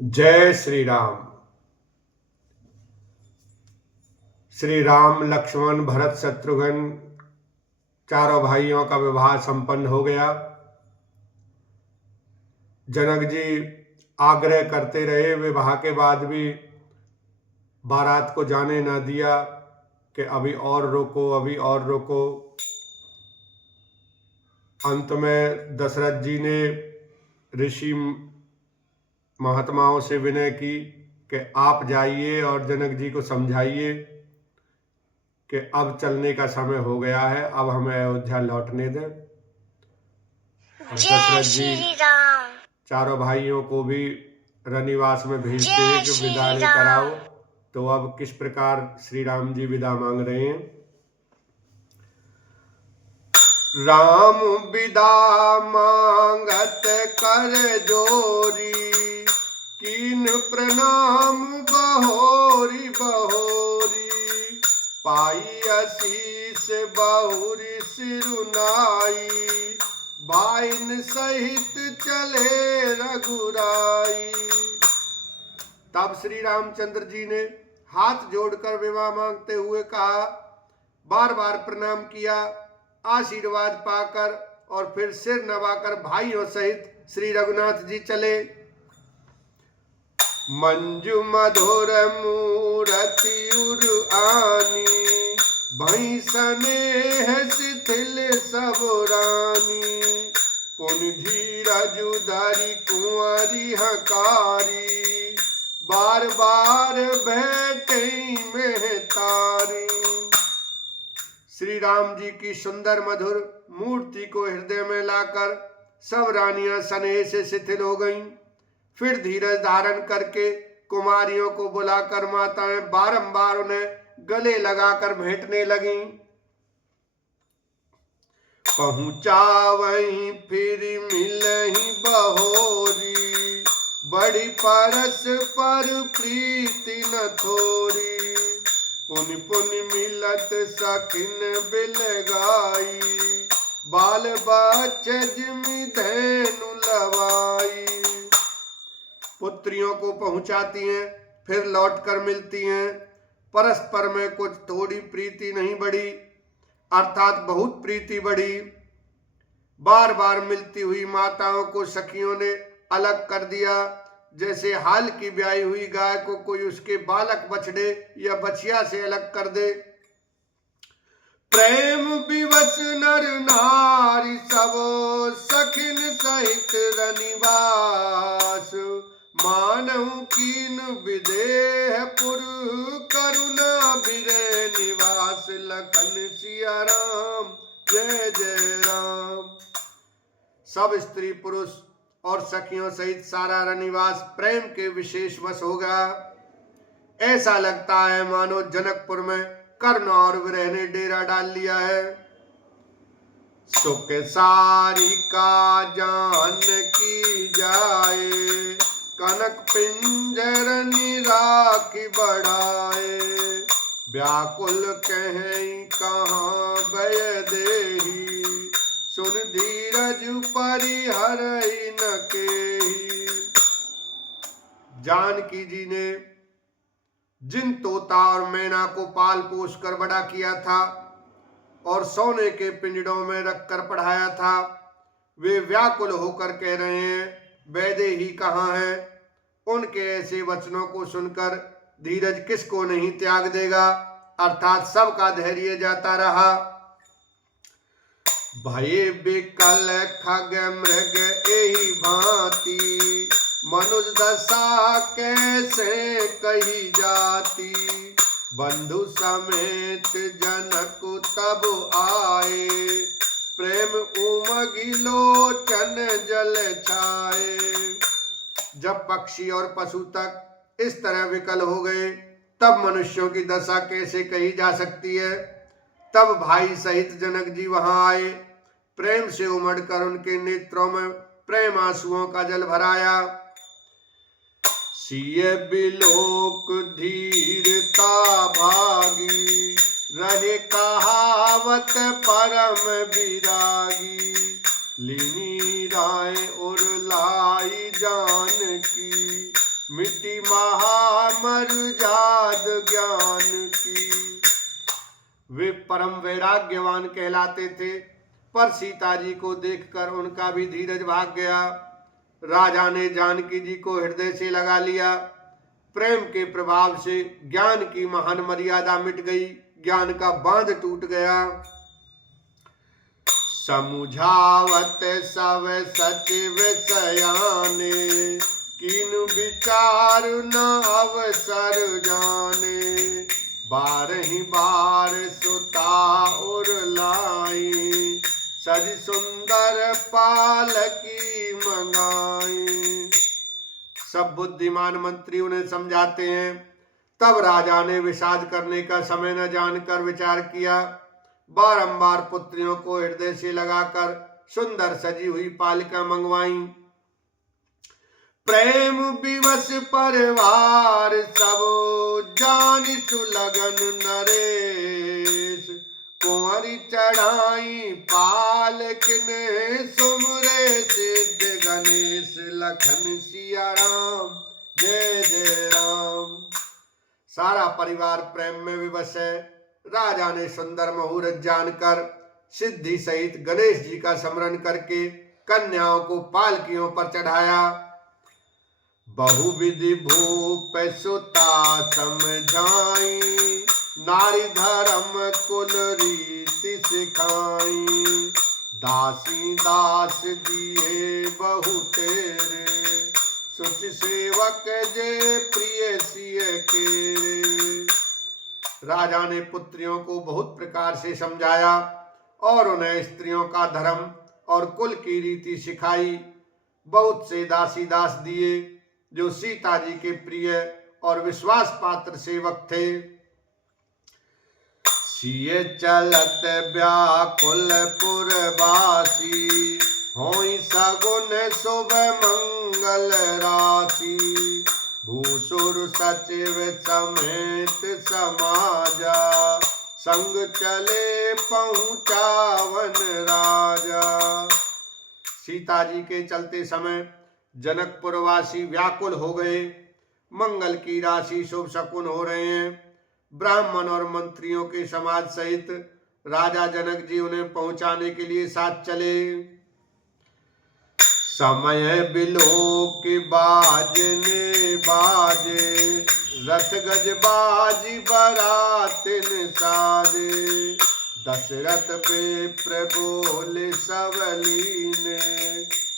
जय श्री राम। श्री राम लक्ष्मण भरत शत्रुघ्न चारों भाइयों का विवाह संपन्न हो गया। जनक जी आग्रह करते रहे, विवाह के बाद भी बारात को जाने न दिया कि अभी और रोको, अभी और रोको। अंत में दशरथ जी ने ऋषि महात्माओं से विनय की कि आप जाइए और जनक जी को समझाइए कि अब चलने का समय हो गया है, अब हमें अयोध्या लौटने दें। और दशरथ जी चारों भाइयों को भी रनिवास में भेजते हैं कि विदा लेकर आओ। तो अब किस प्रकार श्री राम जी विदा मांग रहे हैं। राम विदा मांगत कर जोरी, कीन प्रणाम बहोरी बहोरी। पाई आशीष बहुरी सिरुनाई, बाइन सहित चले रघुराई। तब श्री रामचंद्र जी ने हाथ जोड़कर विवाह मांगते हुए कहा, बार बार प्रणाम किया, आशीर्वाद पाकर और फिर सिर नवाकर भाइयों सहित श्री रघुनाथ जी चले। मंजू मधुर मूरति उर आनी, भई स्नेह शिथिल सब रानी। पुन धीरज धरि कुंवरी हकारी, बार बार भेटे मेहतारी। श्री राम जी की सुंदर मधुर मूर्ति को हृदय में लाकर सब रानियां स्नेह से शिथिल हो गईं। फिर धीरज धारण करके कुमारियों को बुलाकर माताएं बारंबार उन्हें गले लगाकर भेंटने लगीं। पहुंचा वहीं फिर मिलही बहोरी, बड़ी परस पर प्रीति न थोरी। पुन पुन मिलत सखिन बिलगाई, बाल बच्चे जिमि धैनु लवाई। पुत्रियों को पहुंचाती हैं, फिर लौटकर मिलती हैं। परस्पर में कुछ थोड़ी प्रीति नहीं बढ़ी, अर्थात बहुत प्रीति बढ़ी। बार बार मिलती हुई माताओं को सखियों ने अलग कर दिया, जैसे हाल की ब्याई हुई गाय को कोई उसके बालक बछड़े या बछिया से अलग कर दे। प्रेम विवश नर नारी सब, सखिन सहित रनिवास। मानव कीन विदेह पुर, करुणा बिरे निवास। लखन सिया राम जय जय राम। सब स्त्री पुरुष और सखियों सहित सारा रनिवास प्रेम के विशेष वश हो गया। ऐसा लगता है मानो जनकपुर में कर्ण और विरह ने डेरा डाल लिया है। सुख सारी का जान की जाए, कनक पिंजर राखी बढ़ाए। व्याकुल कहीं कहाँ भय देही, सुन धीरज परिहर न केही। जानकी जी ने जिन तोता और मैना को पाल पोष कर बड़ा किया था और सोने के पिंजड़ों में रखकर पढ़ाया था, वे व्याकुल होकर कह रहे हैं, वैदेही कहाँ है। उनके ऐसे वचनों को सुनकर धीरज किसको नहीं त्याग देगा, अर्थात सबका धैर्य जाता रहा। भय बिकल खग मृग एही भांति, मनुज दशा कैसे कही जाती। बंधु समेत जनक तब आए, प्रेम उमगी लोचन जल छाए। जब पक्षी और पशु तक इस तरह विकल हो गए, तब मनुष्यों की दशा कैसे कही जा सकती है। तब भाई सहित जनक जी वहां आए, प्रेम से उमड़कर उनके नेत्रों में प्रेम आंसुओं का जल भराया। सिय बिलोक धीरता भागी, रहे कहावत परम विरागी। लीनी राय और लाई जानकी, मिट्टी महामर्याद ज्ञान की। वे परम वैराग्यवान कहलाते थे, पर सीता जी को देखकर उनका भी धीरज भाग गया। राजा ने जानकी जी को हृदय से लगा लिया। प्रेम के प्रभाव से ज्ञान की महान मर्यादा मिट गई, ज्ञान का बांध टूट गया। समुझावत सब सचिव सयाने, कीन विचार न अवसर जाने। बारही बार सुता उर लाई, सज सुंदर पालकी मंगाई। सब बुद्धिमान मंत्री उन्हें समझाते हैं। तब राजा ने विषाद करने का समय न जानकर विचार किया। बारंबार पुत्रियों को हृदय से लगाकर सुंदर सजी हुई पालिका मंगवाई। प्रेम विवश परिवार सब, जान सुलगन नरेश। कुंवरी चढ़ाई पालकिन, सुमरे सिद्ध गणेश। लखन सिया राम, जय जय राम। सारा परिवार प्रेम में विवश है। राजा ने सुंदर मुहूर्त जानकर सिद्धि सहित गणेश जी का स्मरण करके कन्याओं को पालकियों पर चढ़ाया। बहुविधि भूप सुता समझाई, नारी धर्म कुल रीति सिखाई। दासी दास दिए बहु तेरे, सुच सेवक जे प्रिय सिय केरे। राजा ने पुत्रियों को बहुत प्रकार से समझाया और उन्हें स्त्रियों का धर्म और कुल की रीति सिखाई। बहुत से दासी दास दिए जो सीता जी के प्रिय और विश्वास पात्र सेवक थे। सिए चलत व्याकुल पुरवासी, होई सगुन शुभ मंगल राशि। भूसुर सचिव समेत समाजा, संग चले पहुंचावन राजा। सीता जी के चलते समय जनकपुरवासी व्याकुल हो गए। मंगल की राशि, शुभ शकुन हो रहे हैं। ब्राह्मण और मंत्रियों के समाज सहित राजा जनक जी उन्हें पहुंचाने के लिए साथ चले। समय बिलोक बाजने बाजे, रथ गज बाजी बरातिन साजे। दशरथ विप्र बोले सबलीने,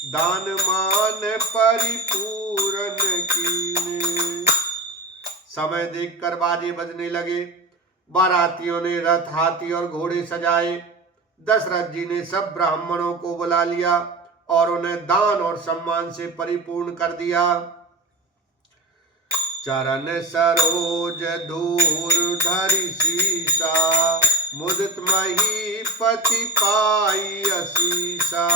दान मान परिपूर्ण कीने। समय देखकर बाजे बजने लगे। बारातियों ने रथ, हाथी और घोड़े सजाए। दशरथ जी ने सब ब्राह्मणों को बुला लिया और उन्हें दान और सम्मान से परिपूर्ण कर दिया। चरण सरोज धूर धरि सीसा, मुदित महीपति पाई असीसा।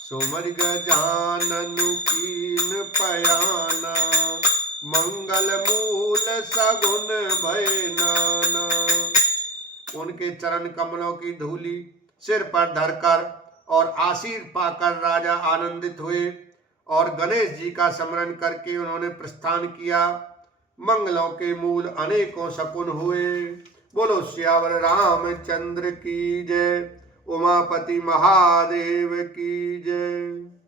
सुमर गजानन कीन पयाना, मंगल मूल सगुन भय नाना। उनके चरण कमलों की धूली सिर पर धरकर और आशीष पाकर राजा आनंदित हुए और गणेश जी का स्मरण करके उन्होंने प्रस्थान किया। मंगलों के मूल अनेकों शकुन हुए। बोलो सियावर रामचंद्र की जय। उमापति महादेव की जय।